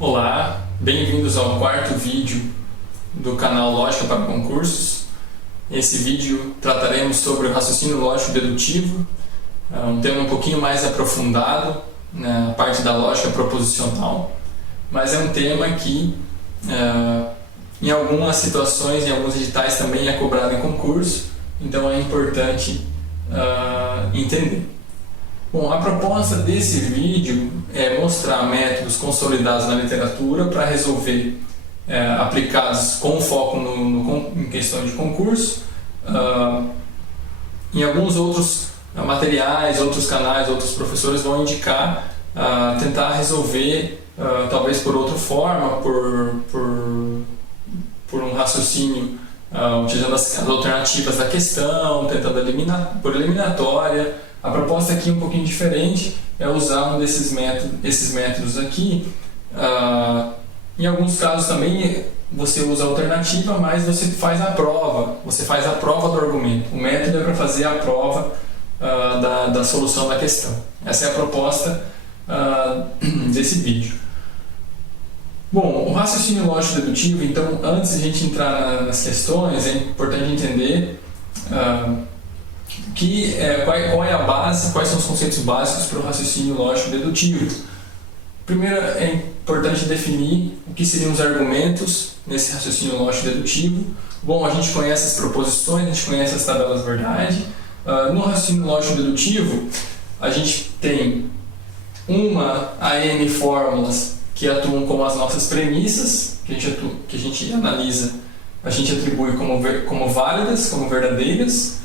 Olá, bem-vindos ao quarto vídeo do canal Lógica para Concursos. Nesse vídeo trataremos sobre o raciocínio lógico-dedutivo, um tema um pouquinho mais aprofundado na parte da lógica proposicional, mas é um tema que em algumas situações, em alguns editais também é cobrado em concurso, então é importante entender. Bom, a proposta desse vídeo é mostrar métodos consolidados na literatura para resolver aplicados com foco em questão de concurso, em alguns outros materiais, outros canais, outros professores vão indicar tentar resolver talvez por outra forma, por um raciocínio utilizando as alternativas da questão, tentando por eliminatória. A proposta aqui é um pouquinho diferente, é usar um desses métodos aqui. Em alguns casos também você usa a alternativa, mas você faz a prova do argumento. O método é para fazer a prova da solução da questão. Essa é a proposta desse vídeo. Bom, o raciocínio lógico-dedutivo, então, antes de a gente entrar nas questões, é importante entender qual é a base, quais são os conceitos básicos para o raciocínio lógico-dedutivo. Primeiro, é importante definir o que seriam os argumentos nesse raciocínio lógico-dedutivo. Bom, a gente conhece as proposições, a gente conhece as tabelas verdade. No raciocínio lógico-dedutivo, a gente tem uma a n fórmulas que atuam como as nossas premissas, que a gente analisa, a gente atribui como válidas, como verdadeiras,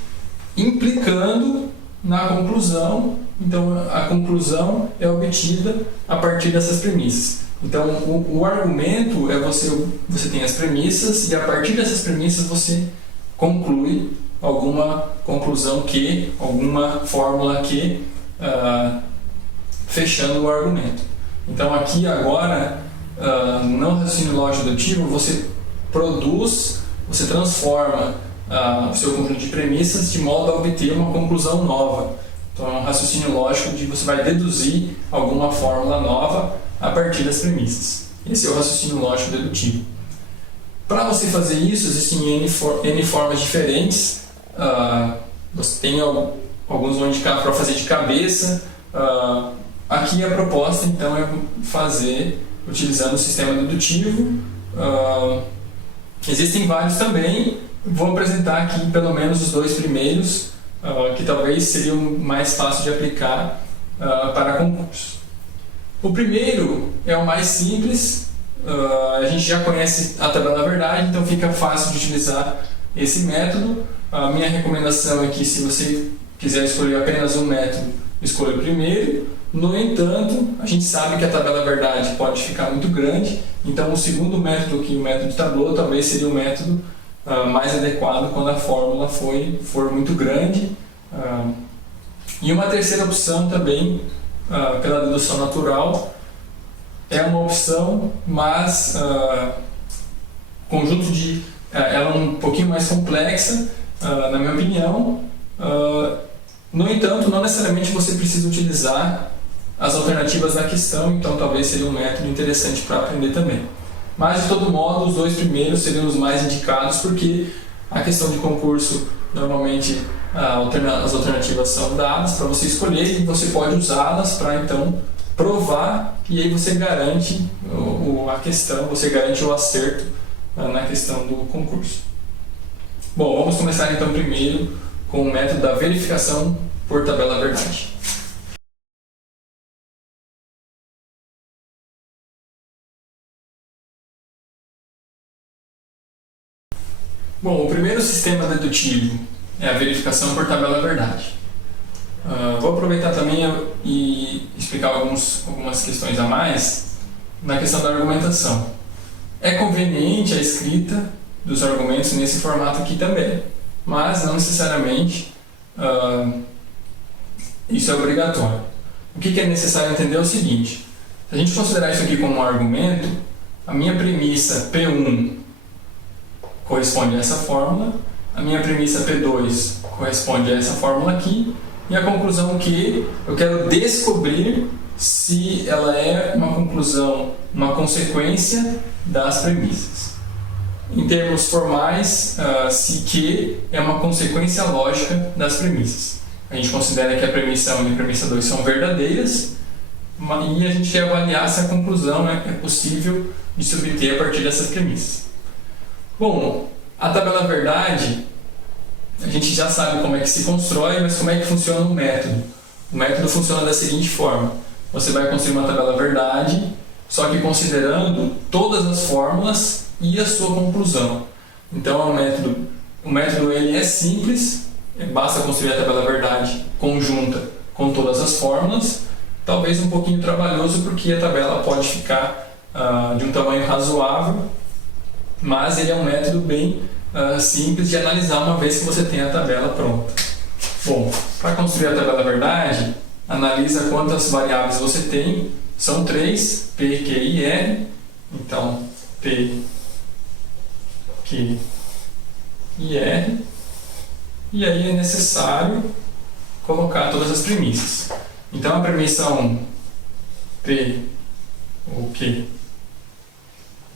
implicando na conclusão. Então a conclusão é obtida a partir dessas premissas. Então o argumento é você tem as premissas e a partir dessas premissas você conclui alguma conclusão alguma fórmula fechando o argumento. Então aqui agora no raciocínio lógico-dedutivo você transforma o seu conjunto de premissas de modo a obter uma conclusão nova. Então é um raciocínio lógico de você vai deduzir alguma fórmula nova a partir das premissas. Esse é o raciocínio lógico-dedutivo. Para você fazer isso, existem N formas diferentes. Você tem alguns vão indicar para fazer de cabeça. Aqui a proposta então é fazer utilizando o sistema dedutivo. Existem vários também. Vou apresentar aqui pelo menos os dois primeiros, que talvez seriam mais fácil de aplicar para concurso. O primeiro é o mais simples, a gente já conhece a tabela da verdade, então fica fácil de utilizar esse método. A minha recomendação é que, se você quiser escolher apenas um método, escolha o primeiro. No entanto, a gente sabe que a tabela da verdade pode ficar muito grande, então o segundo método aqui, o método de tabuleiro, talvez seria o método mais adequado quando a fórmula for muito grande. E uma terceira opção também, pela dedução natural, é uma opção, mas ela é um pouquinho mais complexa, na minha opinião. No entanto, não necessariamente você precisa utilizar as alternativas da questão, então talvez seria um método interessante para aprender também. Mas, de todo modo, os dois primeiros seriam os mais indicados, porque a questão de concurso, normalmente, as alternativas são dadas para você escolher e você pode usá-las para, então, provar, e aí você garante a questão, você garante o acerto na questão do concurso. Bom, vamos começar, então, primeiro com o método da verificação por tabela verdade. Bom, o primeiro sistema dedutivo é a verificação por tabela verdade. Vou aproveitar também e explicar algumas questões a mais na questão da argumentação. É conveniente a escrita dos argumentos nesse formato aqui também, mas não necessariamente isso é obrigatório. O que é necessário entender é o seguinte: se a gente considerar isso aqui como um argumento, a minha premissa P1 corresponde a essa fórmula, a minha premissa P2 corresponde a essa fórmula aqui, e a conclusão que eu quero descobrir se ela é uma conclusão uma consequência das premissas. Em termos formais, se Q é uma consequência lógica das premissas. A gente considera que a premissa 1 e a premissa 2 são verdadeiras e a gente quer avaliar se a conclusão é possível de se obter a partir dessas premissas. Bom, a tabela verdade, a gente já sabe como é que se constrói, mas como é que funciona o método? O método funciona da seguinte forma: você vai construir uma tabela verdade, só que considerando todas as fórmulas e a sua conclusão. Então o método ele é simples, basta construir a tabela verdade conjunta com todas as fórmulas, talvez um pouquinho trabalhoso porque a tabela pode ficar de um tamanho razoável, mas ele é um método bem simples de analisar uma vez que você tem a tabela pronta. Bom, para construir a tabela verdade, analisa quantas variáveis você tem. São 3, P, Q e R. Então, P, Q e R. E aí é necessário colocar todas as premissas. Então, a premissa 1, P, ou Q,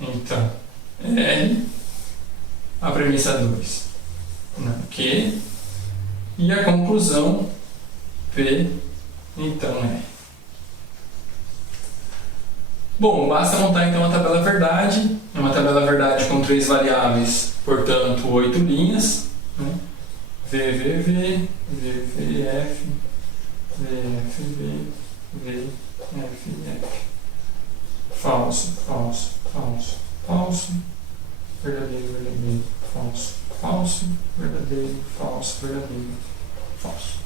então, R. A premissa 2, Q. E a conclusão, P, então, R. Bom, basta montar então a tabela verdade. É uma tabela verdade com 3 variáveis, portanto 8 linhas. Né? V, V, V, V, V, F, V, F, V, V, F, F. Falso, falso, falso, falso. Verdadeiro, verdadeiro, falso, falso, verdadeiro, falso, verdadeiro, falso.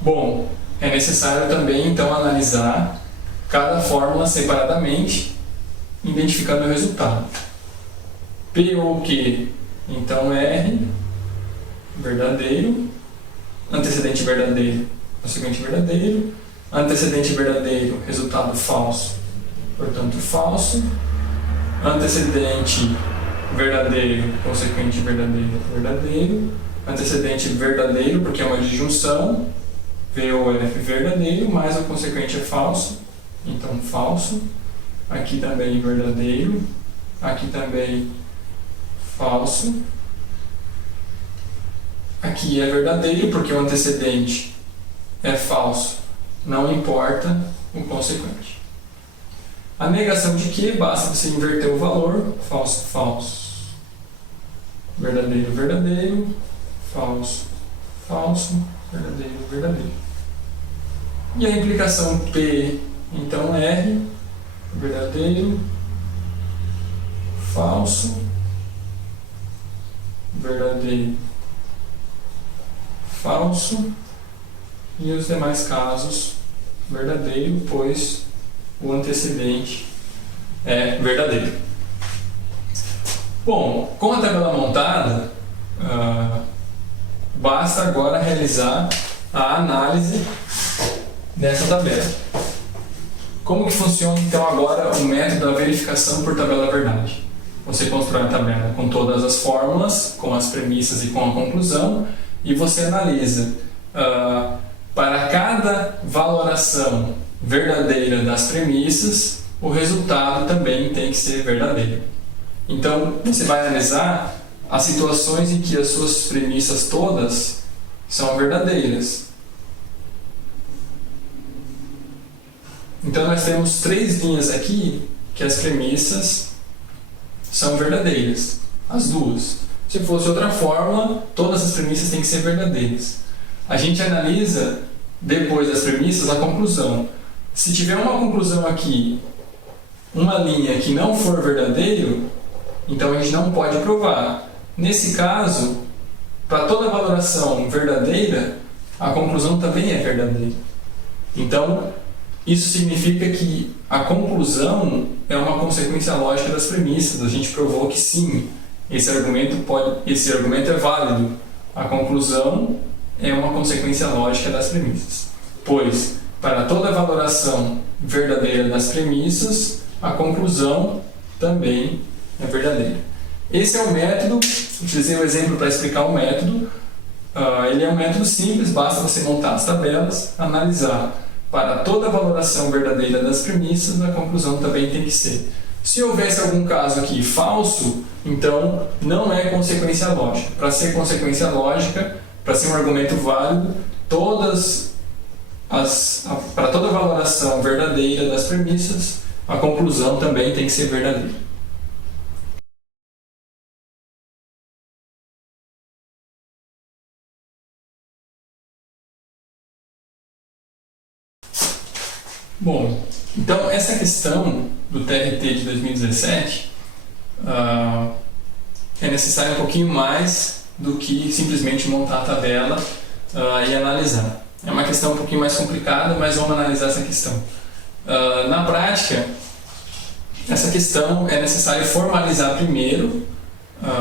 Bom, é necessário também então analisar cada fórmula separadamente, identificando o resultado. P ou Q, então R, verdadeiro, antecedente verdadeiro, consequente verdadeiro, antecedente verdadeiro, resultado falso, portanto falso, antecedente verdadeiro, consequente verdadeiro, verdadeiro, antecedente verdadeiro, porque é uma disjunção, V ou F verdadeiro, mais o consequente é falso, então falso, aqui também verdadeiro, aqui também falso, aqui é verdadeiro porque o antecedente é falso, não importa o consequente. A negação de Q, basta você inverter o valor, falso, falso, verdadeiro, verdadeiro, falso, falso, verdadeiro, verdadeiro. E a implicação P, então R, verdadeiro, falso, verdadeiro, falso, e os demais casos verdadeiro, pois o antecedente é verdadeiro. Bom, com a tabela montada, basta agora realizar a análise dessa tabela. Como que funciona então agora o método da verificação por tabela verdade? Você constrói a tabela com todas as fórmulas, com as premissas e com a conclusão, e você analisa para cada valoração verdadeira das premissas, o resultado também tem que ser verdadeiro. Então, você vai analisar as situações em que as suas premissas todas são verdadeiras. Então, nós temos 3 linhas aqui que as premissas são verdadeiras, as duas. Se fosse outra fórmula, todas as premissas têm que ser verdadeiras. A gente analisa, depois das premissas, a conclusão. Se tiver uma conclusão aqui, uma linha que não for verdadeiro, então a gente não pode provar. Nesse caso, para toda valoração verdadeira, a conclusão também é verdadeira. Então, isso significa que a conclusão é uma consequência lógica das premissas. A gente provou que sim, esse argumento é válido. A conclusão é uma consequência lógica das premissas. Pois, para toda valoração verdadeira das premissas, a conclusão também é verdadeira. Esse é o método. Utilizei o exemplo para explicar o método. Ele é um método simples, basta você montar as tabelas, analisar para toda valoração verdadeira das premissas, a conclusão também tem que ser. Se houvesse algum caso aqui falso, então não é consequência lógica. Para ser consequência lógica, para ser um argumento válido, para toda valoração verdadeira das premissas, a conclusão também tem que ser verdadeira. Bom, então essa questão do TRT de 2017 é necessário um pouquinho mais do que simplesmente montar a tabela e analisar. É uma questão um pouquinho mais complicada, mas vamos analisar essa questão. Na prática, essa questão é necessário formalizar primeiro,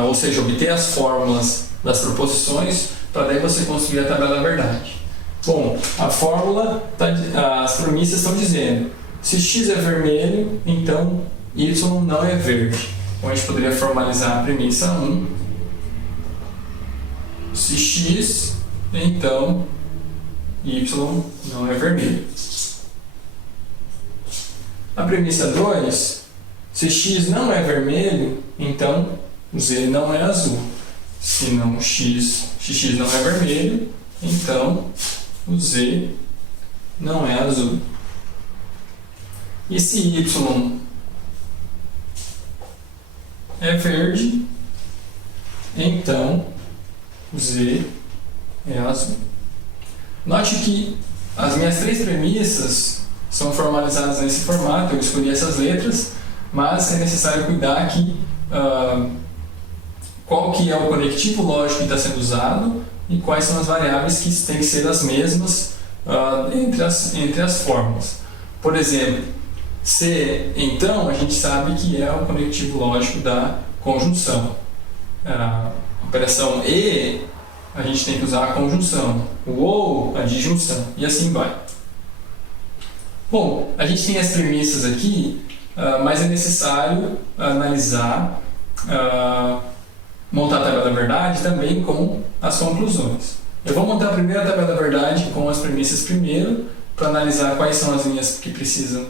ou seja, obter as fórmulas das proposições, para daí você construir a tabela da verdade. Bom, a fórmula, as premissas estão dizendo, se x é vermelho, então y não é verde. Então a gente poderia formalizar a premissa 1, se x, então y não é vermelho. A premissa 2, se x não é vermelho, então z não é azul. Se não x não é vermelho, então o z não é azul. E se y é verde, então o z é azul. Note que as minhas três premissas são formalizadas nesse formato, eu escolhi essas letras, mas é necessário cuidar que qual que é o conectivo lógico que está sendo usado e quais são as variáveis que têm que ser as mesmas entre as fórmulas. Por exemplo, se então a gente sabe que é o conectivo lógico da conjunção. A operação e a gente tem que usar a conjunção, o ou a disjunção e assim vai. Bom, a gente tem as premissas aqui, mas é necessário analisar, montar a tabela da verdade também com as conclusões. Eu vou montar a primeira tabela da verdade com as premissas primeiro, para analisar quais são as linhas que precisam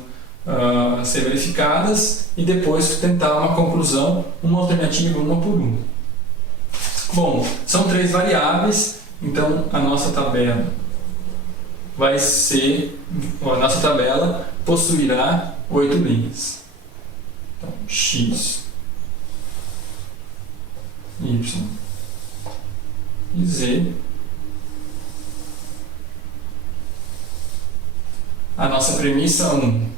ser verificadas e depois tentar uma conclusão, uma alternativa, uma por uma. Bom, são três variáveis, então a nossa tabela possuirá 8 linhas. Então, x, y e z. A nossa premissa 1,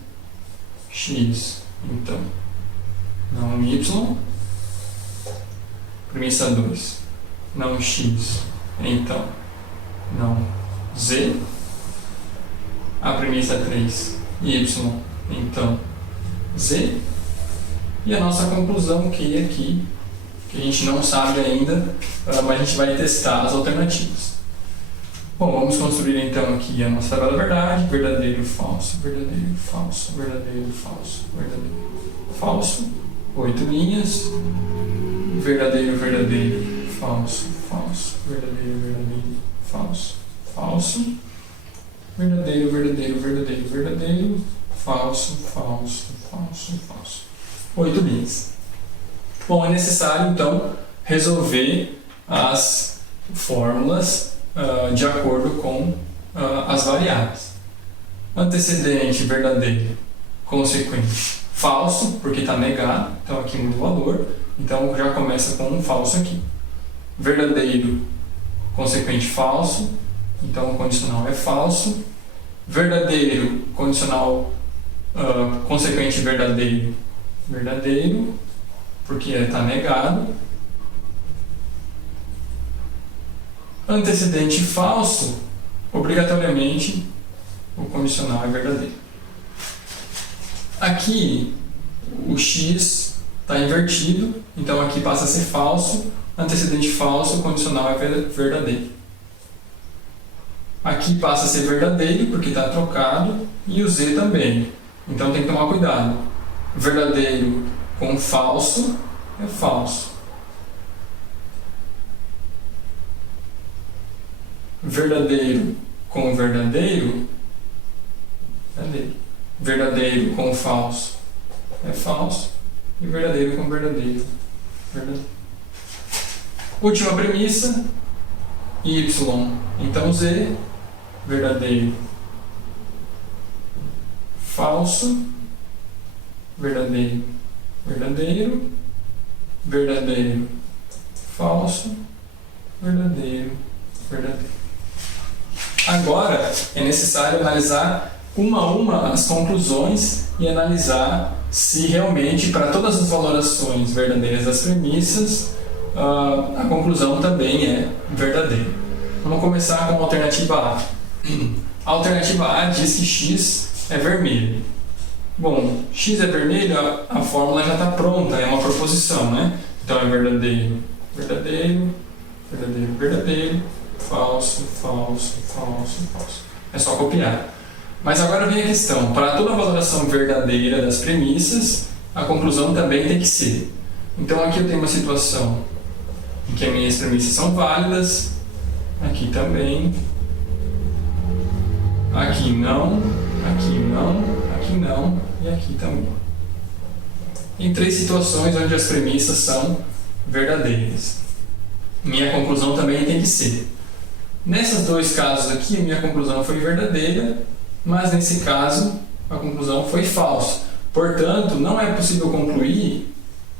x, então, não y. Premissa 2, não x, então, não z. A premissa 3, y, então, z. E a nossa conclusão que aqui, que a gente não sabe ainda, mas a gente vai testar as alternativas. Bom, vamos construir então aqui a nossa tabela da verdade, verdadeiro, falso, verdadeiro, falso, verdadeiro, falso, verdadeiro, falso, 8 linhas, verdadeiro, verdadeiro, falso, falso, verdadeiro, verdadeiro, falso, falso, verdadeiro, verdadeiro, verdadeiro, verdadeiro, falso, falso, falso, falso. 8 linhas. Bom, é necessário então resolver as fórmulas de acordo com as variáveis. Antecedente, verdadeiro, consequente, falso, porque está negado, então aqui muda o valor, então já começa com um falso aqui. Verdadeiro, consequente, falso, então o condicional é falso. Verdadeiro, condicional, consequente, verdadeiro, verdadeiro, porque está negado. Antecedente falso, obrigatoriamente o condicional é verdadeiro. Aqui o x está invertido, então aqui passa a ser falso, antecedente falso, o condicional é verdadeiro. Aqui passa a ser verdadeiro, porque está trocado, e o z também. Então tem que tomar cuidado. Verdadeiro com falso é falso. Verdadeiro com verdadeiro verdadeiro. Verdadeiro com falso é falso. E verdadeiro com verdadeiro, verdadeiro. Última premissa, y. Então z, verdadeiro, falso, verdadeiro, verdadeiro, verdadeiro, falso, verdadeiro, verdadeiro. Agora é necessário analisar uma a uma as conclusões e analisar se realmente, para todas as valorações verdadeiras das premissas, a conclusão também é verdadeira. Vamos começar com a alternativa A. A alternativa A diz que x é vermelho. Bom, x é vermelho, a fórmula já está pronta, é uma proposição, né? Então é verdadeiro, verdadeiro, verdadeiro, verdadeiro, falso, falso, falso, falso. É só copiar. Mas agora vem a questão, para toda valoração verdadeira das premissas, a conclusão também tem que ser. Então aqui eu tenho uma situação em que as minhas premissas são válidas, aqui também, aqui não, aqui não, aqui não e aqui também. Em 3 situações onde as premissas são verdadeiras. Minha conclusão também tem que ser. Nesses 2 casos aqui, a minha conclusão foi verdadeira, mas nesse caso a conclusão foi falsa. Portanto, não é possível concluir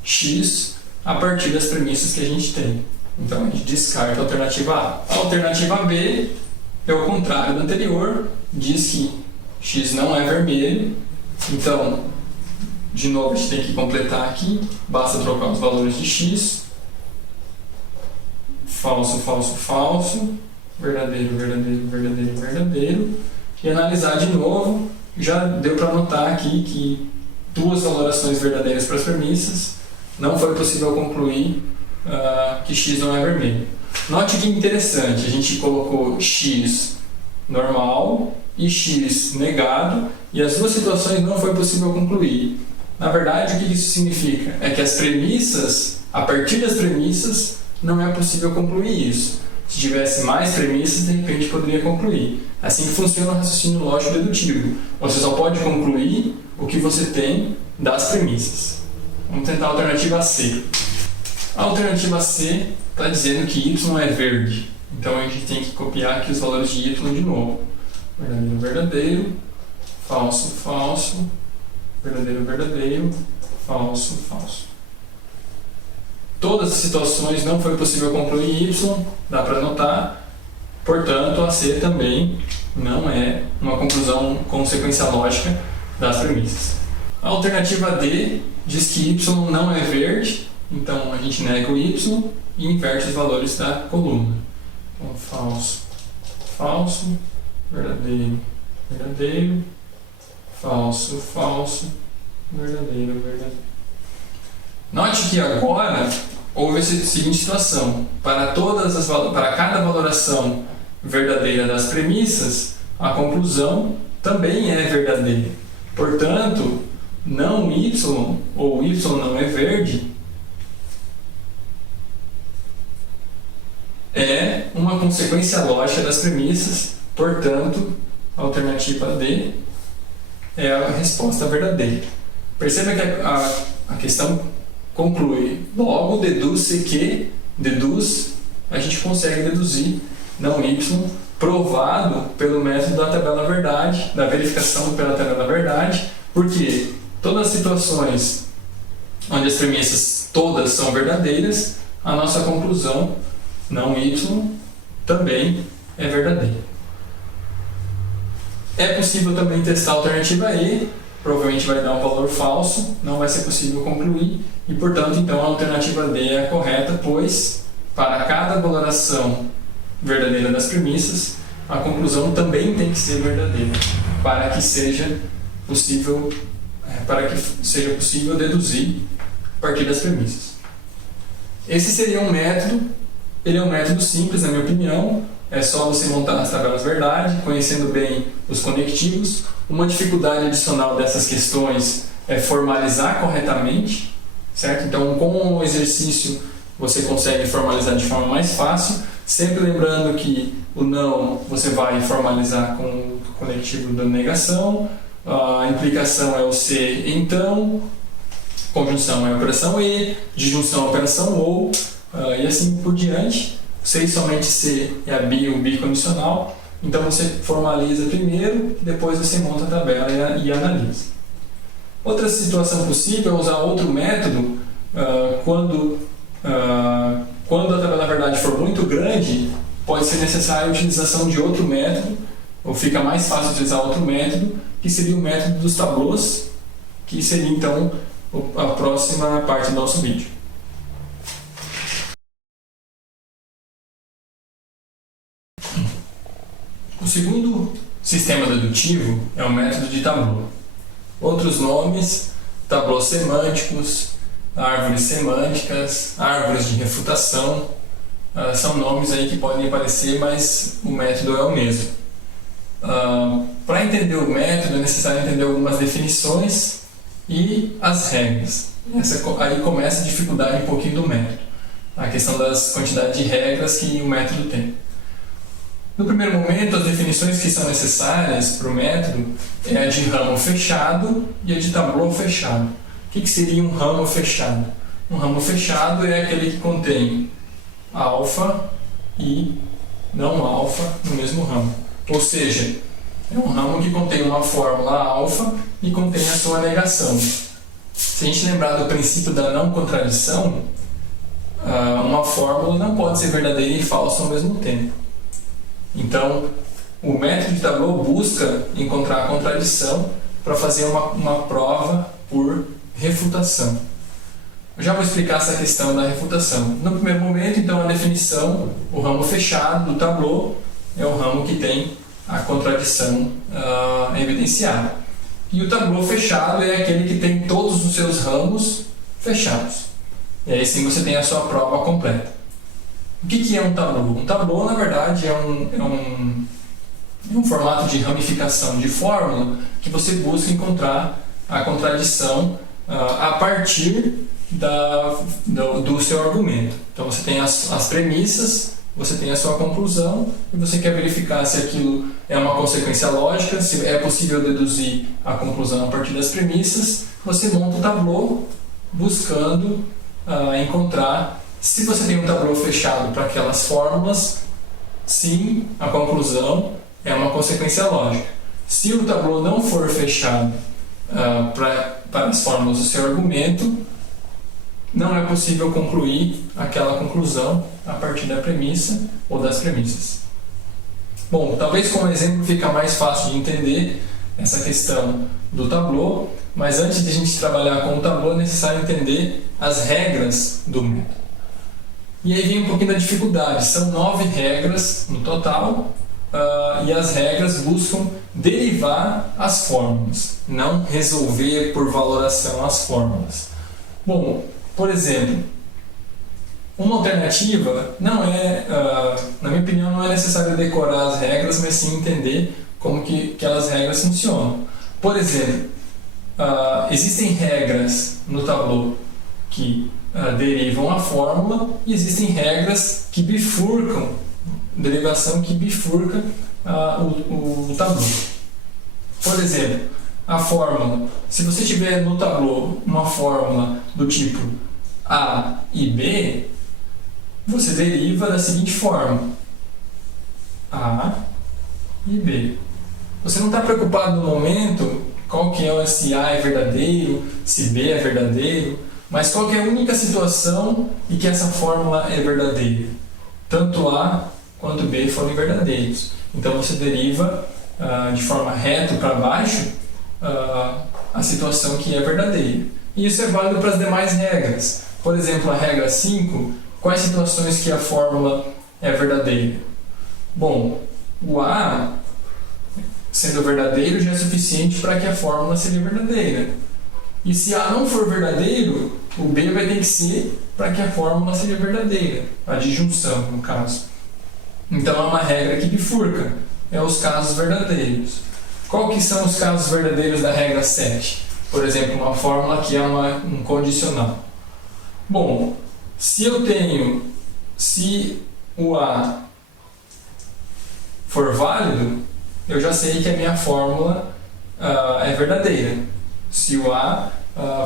x a partir das premissas que a gente tem. Então a gente descarta a alternativa A. A alternativa B é o contrário do anterior, diz que x não é vermelho. Então, de novo, a gente tem que completar aqui, basta trocar os valores de x. Falso, falso, falso, verdadeiro, verdadeiro, verdadeiro, verdadeiro. E analisar de novo, já deu para notar aqui que 2 valorações verdadeiras para as premissas, não foi possível concluir que x não é vermelho. Note que interessante, a gente colocou x normal e x negado, e as 2 situações não foi possível concluir. Na verdade, o que isso significa? É que as premissas, a partir das premissas, não é possível concluir isso. Se tivesse mais premissas, de repente poderia concluir. Assim que funciona o raciocínio lógico dedutivo. Você só pode concluir o que você tem das premissas. Vamos tentar a alternativa C. A alternativa C está dizendo que y é verde. Então a gente tem que copiar aqui os valores de y de novo. Verdadeiro, verdadeiro, falso, falso, verdadeiro, verdadeiro, falso, falso. Todas as situações não foi possível concluir y, dá para notar. Portanto, a C também não é uma conclusão com sequência lógica das premissas. A alternativa D diz que y não é verde, então a gente nega o y e inverte os valores da coluna. Então, falso, falso, verdadeiro, verdadeiro, falso, falso, verdadeiro, verdadeiro. Note que agora houve a seguinte situação: para cada valoração verdadeira das premissas, a conclusão também é verdadeira. Portanto, não y ou y não é verde é uma consequência lógica das premissas. Portanto, a alternativa D é a resposta verdadeira. Perceba que a questão conclui. Logo, deduz-se que, a gente consegue deduzir, não y, provado pelo método da tabela verdade, da verificação pela tabela verdade, porque todas as situações onde as premissas todas são verdadeiras, a nossa conclusão, não y, também é verdadeira. É possível também testar a alternativa E, provavelmente vai dar um valor falso, não vai ser possível concluir, e portanto então a alternativa D é a correta, pois para cada valoração verdadeira das premissas, a conclusão também tem que ser verdadeira, para que seja possível deduzir a partir das premissas. Esse seria um método, ele é um método simples na minha opinião, é só você montar as tabelas verdade, conhecendo bem os conectivos. Uma dificuldade adicional dessas questões é formalizar corretamente, certo? Então, com o exercício, você consegue formalizar de forma mais fácil, Sempre lembrando que o não você vai formalizar com o conectivo da negação, a implicação é o se então, conjunção é a operação e, disjunção é a operação ou, e assim por diante. Se e somente se é a o bicondicional, então você formaliza primeiro, depois você monta a tabela e analisa. Outra situação possível é usar outro método quando a tabela na verdade for muito grande, pode ser necessária a utilização de outro método, ou fica mais fácil utilizar outro método, que seria o método dos tablôs, que seria então a próxima parte do nosso vídeo. O segundo sistema dedutivo é o método de tablô. Outros nomes: tablôs semânticos, árvores semânticas, árvores de refutação, são nomes aí que podem aparecer, mas o método é o mesmo. Para entender o método é necessário entender algumas definições e as regras. Aí começa a dificuldade um pouquinho do método, a questão das quantidades de regras que o método tem. No primeiro momento, as definições que são necessárias para o método é a de ramo fechado e a de tablô fechado. O que seria um ramo fechado? Um ramo fechado é aquele que contém alfa e não alfa no mesmo ramo. Ou seja, é um ramo que contém uma fórmula alfa e contém a sua negação. Se a gente lembrar do princípio da não contradição, uma fórmula não pode ser verdadeira e falsa ao mesmo tempo. Então, o método de tablô busca encontrar a contradição para fazer uma prova por refutação. Eu já vou explicar essa questão da refutação. No primeiro momento, então, a definição, o ramo fechado do tablô é o ramo que tem a contradição evidenciada. E o tablô fechado é aquele que tem todos os seus ramos fechados. E aí sim você tem a sua prova completa. O que é um tablô? Um tablô, na verdade, é um formato de ramificação de fórmula que você busca encontrar a contradição a partir do seu argumento. Então você tem as premissas, você tem a sua conclusão e você quer verificar se aquilo é uma consequência lógica, se é possível deduzir a conclusão a partir das premissas. Você monta o tablô buscando encontrar. Se você tem um tablô fechado para aquelas fórmulas, sim, a conclusão é uma consequência lógica. Se o tablô não for fechado para as fórmulas do seu argumento, não é possível concluir aquela conclusão a partir da premissa ou das premissas. Bom, talvez como exemplo fica mais fácil de entender essa questão do tablô, mas antes de a gente trabalhar com o tablô é necessário entender as regras do método. E aí vem um pouquinho da dificuldade. São 9 regras no total e as regras buscam derivar as fórmulas, não resolver por valoração as fórmulas. Bom, por exemplo, uma alternativa não é, na minha opinião, não é necessário decorar as regras, mas sim entender como que aquelas regras funcionam. Por exemplo, existem regras no tablô que derivam a fórmula e existem regras que bifurcam, derivação que bifurca o tablô. Por exemplo, a fórmula, se você tiver no tablô uma fórmula do tipo A e B, você deriva da seguinte forma: A e B. Você não está preocupado no momento qual que é, se A é verdadeiro, se B é verdadeiro, mas qual que é a única situação em que essa fórmula é verdadeira. Tanto A quanto B forem verdadeiros. Então você deriva de forma reta para baixo a situação que é verdadeira. E isso é válido para as demais regras. Por exemplo, a regra 5, quais situações que a fórmula é verdadeira? Bom, o A sendo verdadeiro já é suficiente para que a fórmula seja verdadeira. E se A não for verdadeiro, o B vai ter que ser para que a fórmula seja verdadeira, a disjunção no caso. Então é uma regra que bifurca, é os casos verdadeiros. Qual que são os casos verdadeiros da regra 7? Por exemplo, uma fórmula que é um condicional. Bom, se o A for válido, eu já sei que a minha fórmula é verdadeira. Se o A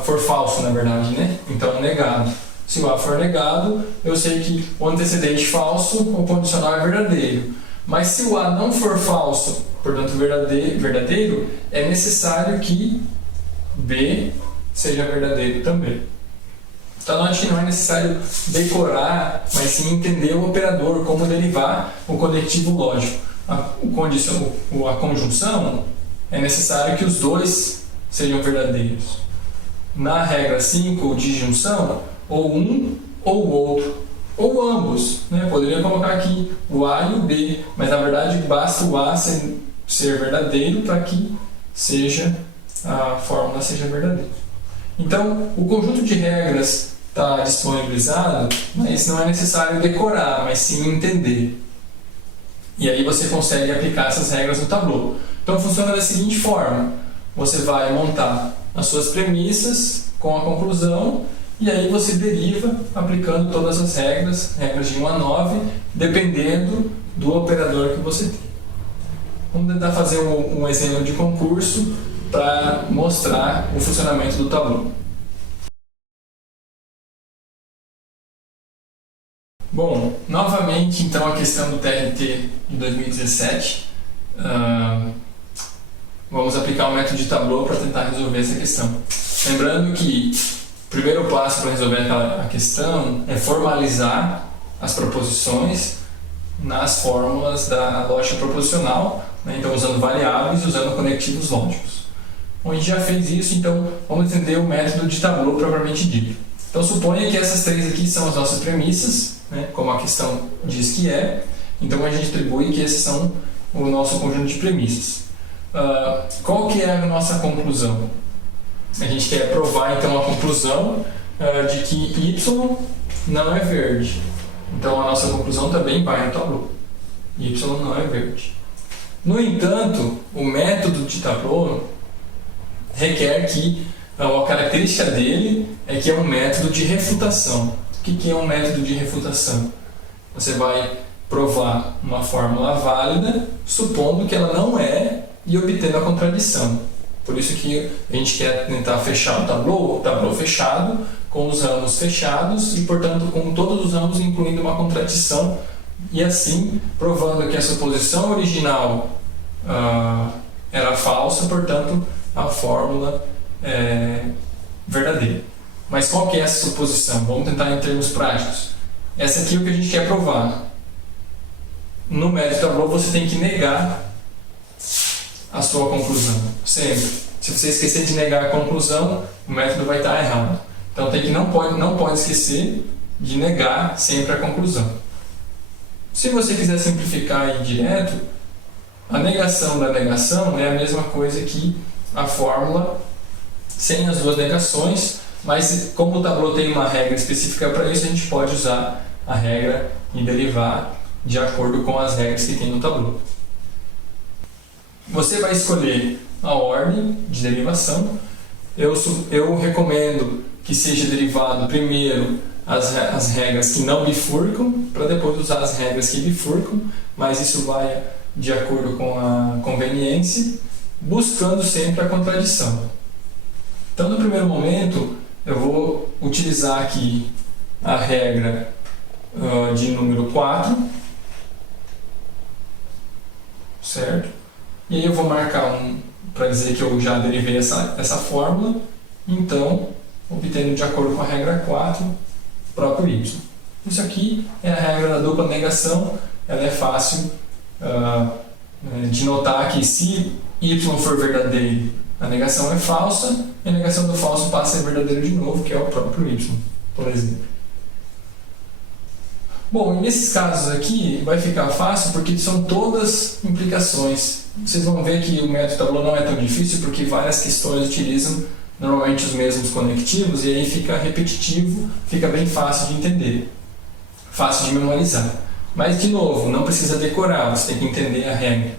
for falso, na verdade, né? Então negado. Se o A for negado, eu sei que o antecedente falso, o condicional é verdadeiro. Mas se o A não for falso, portanto verdadeiro, é necessário que B seja verdadeiro também. Então, note que não é necessário decorar, mas sim entender o operador, como derivar o conectivo lógico. A conjunção, é necessário que os dois sejam verdadeiros. Na regra 5 de junção, ou um ou o outro, ou ambos, né? Poderia colocar aqui o A e o B, mas na verdade basta o A ser verdadeiro para que a fórmula seja verdadeira. Então, o conjunto de regras está disponibilizado, mas não é necessário decorar, mas sim entender. E aí você consegue aplicar essas regras no Tableau. Então funciona da seguinte forma: você vai montar as suas premissas com a conclusão, e aí você deriva aplicando todas as regras de 1 a 9, dependendo do operador que você tem. Vamos tentar fazer um exemplo de concurso para mostrar o funcionamento do Tableau. Bom, novamente então a questão do TRT de 2017. Vamos aplicar o método de Tableau para tentar resolver essa questão. Lembrando que o primeiro passo para resolver a questão é formalizar as proposições nas fórmulas da lógica proposicional, né? Então usando variáveis e usando conectivos lógicos. Bom, a gente já fez isso, então vamos entender o método de Tableau propriamente dito. Então suponha que essas três aqui são as nossas premissas, né? Como a questão diz que é, então a gente atribui que esses são o nosso conjunto de premissas. Qual que é a nossa conclusão? A gente quer provar então a conclusão de que y não é verde. Então a nossa conclusão também vai no Tableau. Y não é verde. No entanto, o método de Tableau requer que a característica dele é que é um método de refutação. O que é um método de refutação? Você vai provar uma fórmula válida, supondo que ela não é, e obtendo a contradição. Por isso que a gente quer tentar fechar o Tableau fechado, com os ramos fechados e, portanto, com todos os ramos incluindo uma contradição, e assim provando que a suposição original era falsa, portanto, a fórmula é verdadeira. Mas qual que é essa suposição? Vamos tentar em termos práticos. Essa aqui é o que a gente quer provar. No método Tableau você tem que negar a sua conclusão, sempre. Se você esquecer de negar a conclusão, o método vai estar errado. Então não pode esquecer de negar sempre a conclusão. Se você quiser simplificar aí direto, a negação da negação é a mesma coisa que a fórmula sem as duas negações, mas como o Tableau tem uma regra específica para isso, a gente pode usar a regra e derivar de acordo com as regras que tem no Tableau. Você vai escolher a ordem de derivação. Eu recomendo que seja derivado primeiro as regras que não bifurcam, para depois usar as regras que bifurcam, mas isso vai de acordo com a conveniência, buscando sempre a contradição. Então, no primeiro momento, eu vou utilizar aqui a regra de número 4, certo? E aí eu vou marcar para dizer que eu já derivei essa fórmula, então, obtendo de acordo com a regra 4, o próprio y. Isso aqui é a regra da dupla negação, ela é fácil de notar que se y for verdadeiro, a negação é falsa, e a negação do falso passa a ser verdadeiro de novo, que é o próprio y, por exemplo. Bom, nesses casos aqui vai ficar fácil porque são todas implicações. Vocês vão ver que o método Tableau não é tão difícil porque várias questões utilizam normalmente os mesmos conectivos e aí fica repetitivo, fica bem fácil de entender, fácil de memorizar. Mas, de novo, não precisa decorar, você tem que entender a regra.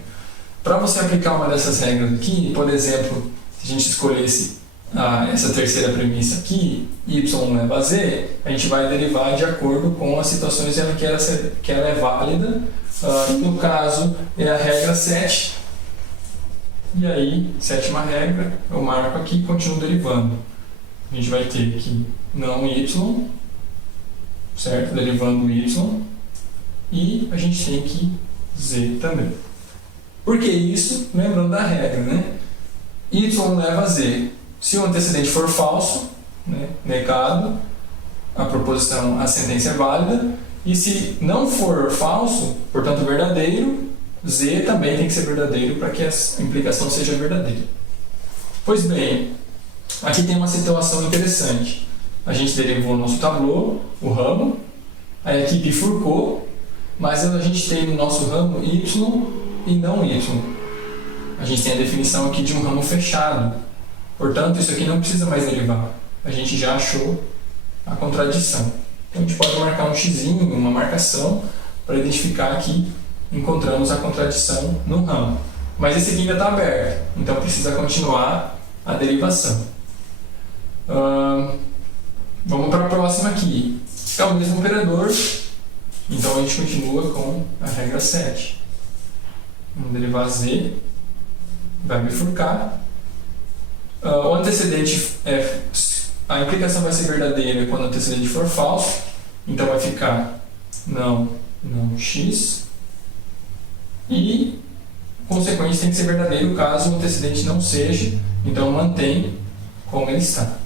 Para você aplicar uma dessas regras aqui, por exemplo, se a gente escolhesse essa terceira premissa aqui, y leva a z, a gente vai derivar de acordo com as situações em que ela é válida. No caso, é a regra 7. E aí, sétima regra, eu marco aqui e continuo derivando. A gente vai ter aqui não y, certo? Derivando y. E a gente tem aqui z também. Por que isso? Lembrando da regra, né? Y leva a z. Se o antecedente for falso, né, negado, a sentença é válida. E se não for falso, portanto verdadeiro, z também tem que ser verdadeiro para que a implicação seja verdadeira. Pois bem, aqui tem uma situação interessante. A gente derivou o nosso tablô, o ramo, a equipe bifurcou, mas a gente tem no nosso ramo y e não y. A gente tem a definição aqui de um ramo fechado. Portanto, isso aqui não precisa mais derivar. A gente já achou a contradição. Então, a gente pode marcar um xizinho, uma marcação, para identificar que encontramos a contradição no ramo. Mas esse aqui ainda está aberto, então precisa continuar a derivação. Vamos para a próxima aqui. É o mesmo operador, então a gente continua com a regra 7. Vamos derivar z, vai bifurcar. O antecedente a implicação vai ser verdadeira quando o antecedente for falso, então vai ficar não x, e consequente tem que ser verdadeiro caso o antecedente não seja, então mantém como ele está.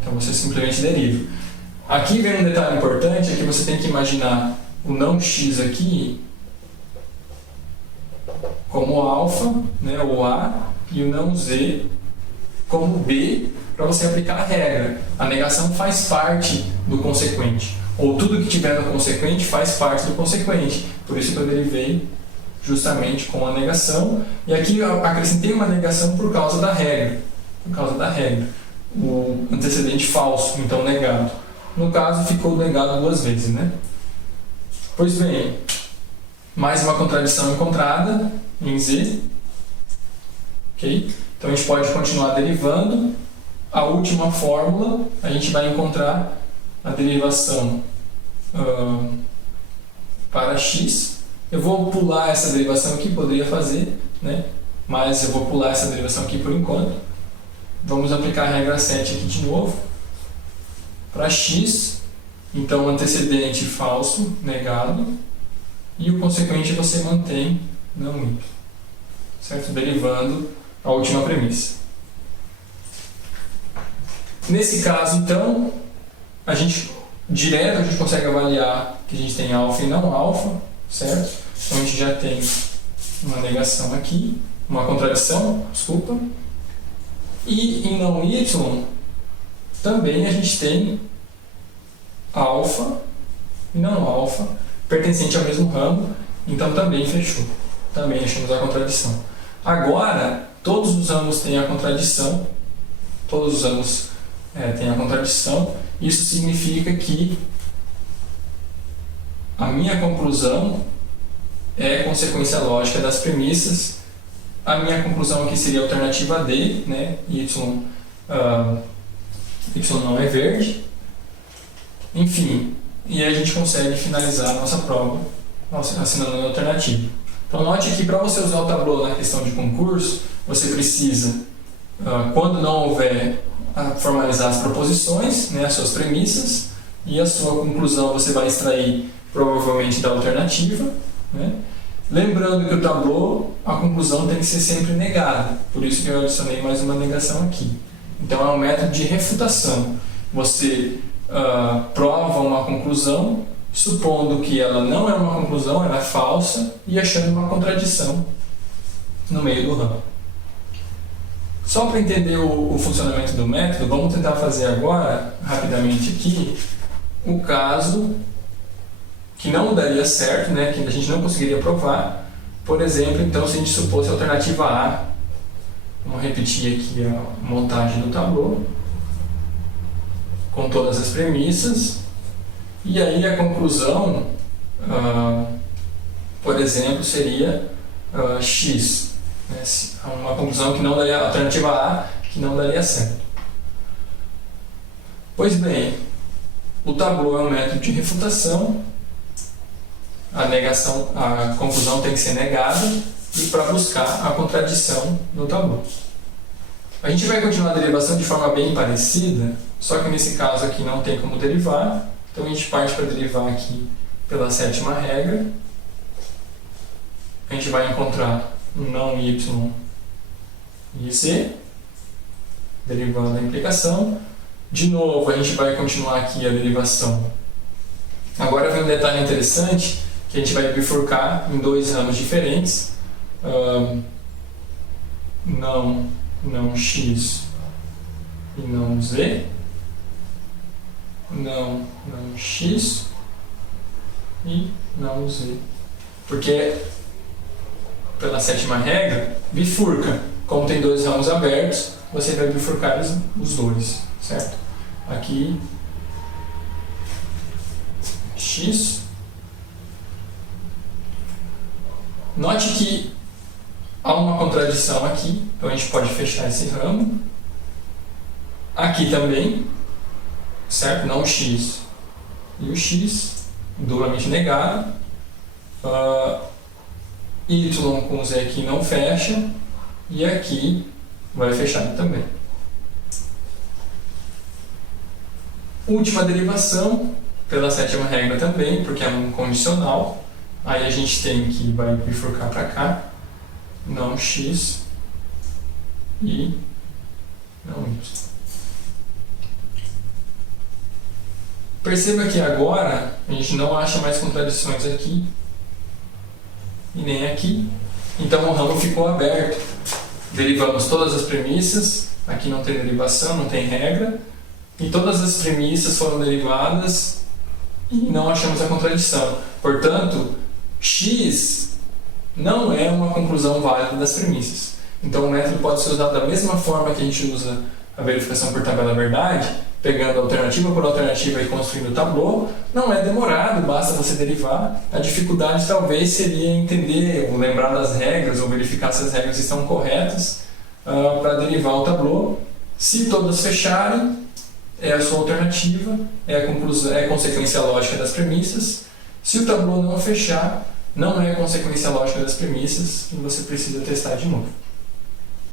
Então você simplesmente deriva. Aqui vem um detalhe importante, é que você tem que imaginar o não x aqui como alfa, né, ou a, e o não z como b, para você aplicar a regra. A negação faz parte do consequente, ou tudo que tiver no consequente faz parte do consequente. Por isso que eu derivei justamente com a negação. E aqui eu acrescentei uma negação por causa da regra. O antecedente falso, então negado. No caso, ficou negado duas vezes, né? Pois bem, mais uma contradição encontrada em z. Ok? Então a gente pode continuar derivando. A última fórmula, a gente vai encontrar a derivação para x. Eu vou pular essa derivação aqui, poderia fazer, né? Mas eu vou pular essa derivação aqui por enquanto. Vamos aplicar a regra 7 aqui de novo. Para x, então o antecedente falso, negado, e o consequente você mantém não y, certo? Derivando a última premissa. Nesse caso, então, a gente consegue avaliar que a gente tem alfa e não alfa, certo? Então a gente já tem uma negação aqui, uma contradição, desculpa. E em não y, também a gente tem alfa e não alfa, pertencente ao mesmo ramo, então também fechou. Também achamos a contradição. Agora, todos os ramos têm a contradição, isso significa que a minha conclusão é consequência lógica das premissas. A minha conclusão aqui seria a alternativa D, né? Y não é verde. Enfim, e aí a gente consegue finalizar a nossa prova assinando a alternativa. Então note que para você usar o tablô na questão de concurso, você precisa, quando não houver, formalizar as proposições, né, as suas premissas, e a sua conclusão você vai extrair provavelmente da alternativa, né? Lembrando que o tablô, a conclusão tem que ser sempre negada, por isso que eu adicionei mais uma negação aqui. Então é um método de refutação. Você prova uma conclusão, supondo que ela não é uma conclusão, ela é falsa, e achando uma contradição no meio do ramo. Só para entender o funcionamento do método, vamos tentar fazer agora, rapidamente aqui, o caso que não daria certo, né, que a gente não conseguiria provar. Por exemplo, então, se a gente supôs a alternativa A, vamos repetir aqui a montagem do tablô, com todas as premissas, e aí a conclusão, por exemplo, seria x. Né, uma conclusão que não daria a alternativa A, que não daria certo. Pois bem, o tableau é um método de refutação, a conclusão tem que ser negada e para buscar a contradição no tableau. A gente vai continuar a derivação de forma bem parecida, só que nesse caso aqui não tem como derivar, então a gente parte para derivar aqui pela sétima regra. A gente vai encontrar um não y e z, derivando a implicação. De novo, a gente vai continuar aqui a derivação. Agora vem um detalhe interessante, que a gente vai bifurcar em dois ramos diferentes. Não x e não z. Não x e não z. Porque, pela sétima regra, bifurca. Como tem dois ramos abertos, você vai bifurcar os dois, certo? Aqui, x. Note que há uma contradição aqui, então a gente pode fechar esse ramo. Aqui também, certo? Não o x e o x, duplamente negado. Y com z aqui não fecha, e aqui vai fechar também. Última derivação, pela sétima regra também, porque é um condicional. Aí a gente tem que vai bifurcar para cá, não x e não y. Perceba que agora a gente não acha mais contradições aqui e nem aqui. Então o ramo ficou aberto. Derivamos todas as premissas, aqui não tem derivação, não tem regra, e todas as premissas foram derivadas e não achamos a contradição. Portanto, x não é uma conclusão válida das premissas. Então o método pode ser usado da mesma forma que a gente usa a verificação por tabela verdade, pegando alternativa por alternativa e construindo o tableau. Não é demorado, basta você derivar. A dificuldade talvez seria entender ou lembrar das regras ou verificar se as regras estão corretas para derivar o tableau. Se todas fecharem, é a sua alternativa, é a consequência lógica das premissas. Se o tableau não fechar, não é a consequência lógica das premissas e você precisa testar de novo.